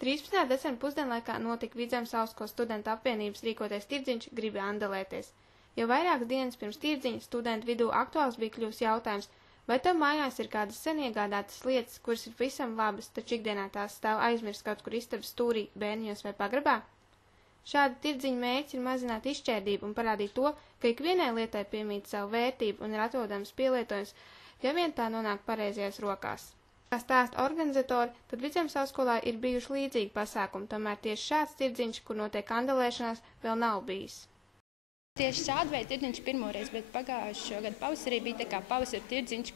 13. decembra pusdienlaikā notika Vidzemes augstskolas studentu apvienības rīkotais tirdziņš Gribi andelēties. Jau vairākas dienas pirms tirdziņa studentu vidū aktuāls bija kļuvis jautājums, vai tev mājās ir kādas sen iegādātas lietas, kuras ir visam labas, taču ikdienā tās stāv aizmirst kaut kur istabas stūrī, bērniņos vai pagrabā? Šāda tirdziņa mērķis ir mazināt izšķērdību un parādīt to, ka ikvienai lietai piemīt savu vērtību un ir atrodams pielietojums, ja vien tā nonāk pareizajās rokās. Kā stāsta organizatori, tad Vidzemes augstskolā ir bijuši līdzīgi pasākumi, tomēr tieši šāds tirdziņš, kur notiek andelēšanās, vēl nav bijis. Tieši šādu veidu tirdziņš pirmoreiz, bet pagājušo gadu pavasarī bija tā kā pavasara tirdziņš,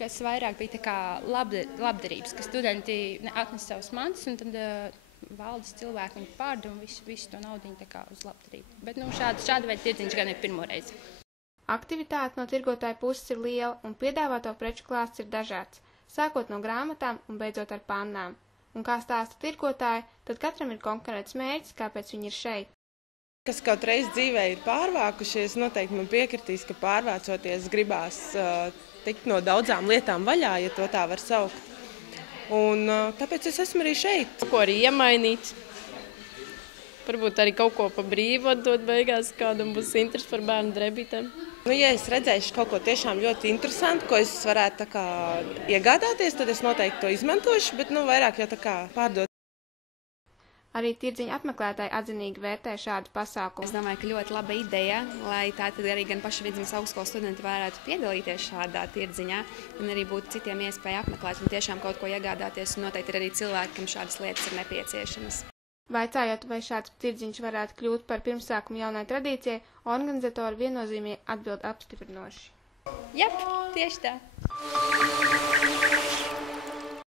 kas vairāk bija tā kā labdarības, ka studenti atnes savus mantus un tad valdes cilvēki viņu pārdeva visu to naudiņu tā kā uz labdarību. Bet šādu veidu tirdziņš gan ir pirmoreiz. Aktivitāte no tirgotāja puses ir liela un piedāvāto preču klāsts ir dažāds, sākot no grāmatām un beidzot ar pannām. Un kā stāsta tirgotāji, tad katram ir konkrēts mērķis, kāpēc viņi ir šeit. Kas kaut reiz dzīvē ir pārvākušies, noteikti man piekritīs, ka pārvācoties gribās tikt no daudzām lietām vaļā, ja to tā var saukt. Un tāpēc es esmu arī šeit. Kaut ko arī iemainīt. Varbūt arī kaut ko pa brīvu atdot beigās, kādam būs interesi par bērnu drēbītēm. Ja es redzēšu kaut ko tiešām ļoti interesantu, ko es varētu tā kā iegādāties, tad es noteikti to izmantošu, bet vairāk jau tā kā pārdot. Arī tirdziņa apmeklētāji atzinīgi vērtē šādu pasākumu. Es domāju, ka ļoti laba ideja, lai tātad arī gan paši Vidzemes augstskolas studenti varētu piedalīties šādā tirdziņā un arī būtu citiem iespēja apmeklēt un tiešām kaut ko iegādāties. Un noteikti ir arī cilvēki, kam šādas lietas ir nepieciešamas. Vaicājot, vai šāds tirdziņš varētu kļūt par pirmsākumu jaunai tradīcijai, organizatori viennozīmīgi atbild apstiprinoši. Jā, tieši tā.